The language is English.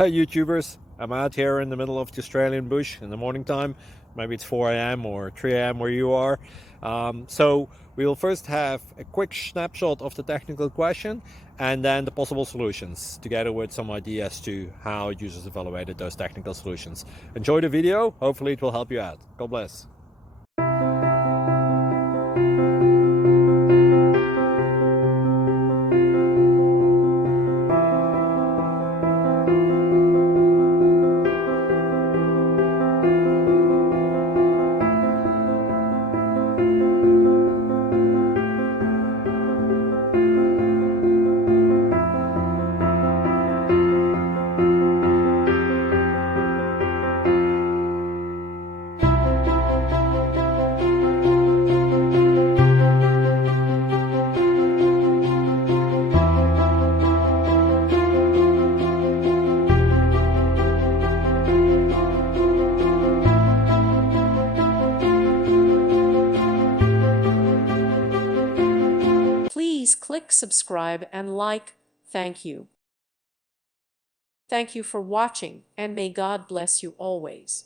Hey YouTubers, I'm out here in the middle of the Australian bush in the morning time. Maybe it's 4 a.m. or 3 a.m. where you are. So we will first have a quick snapshot of the technical question and then the possible solutions, together with some ideas to how users evaluated those technical solutions. Enjoy the video, hopefully it will help you out. God bless. Please click subscribe and like. Thank you. Thank you for watching, and may God bless you always.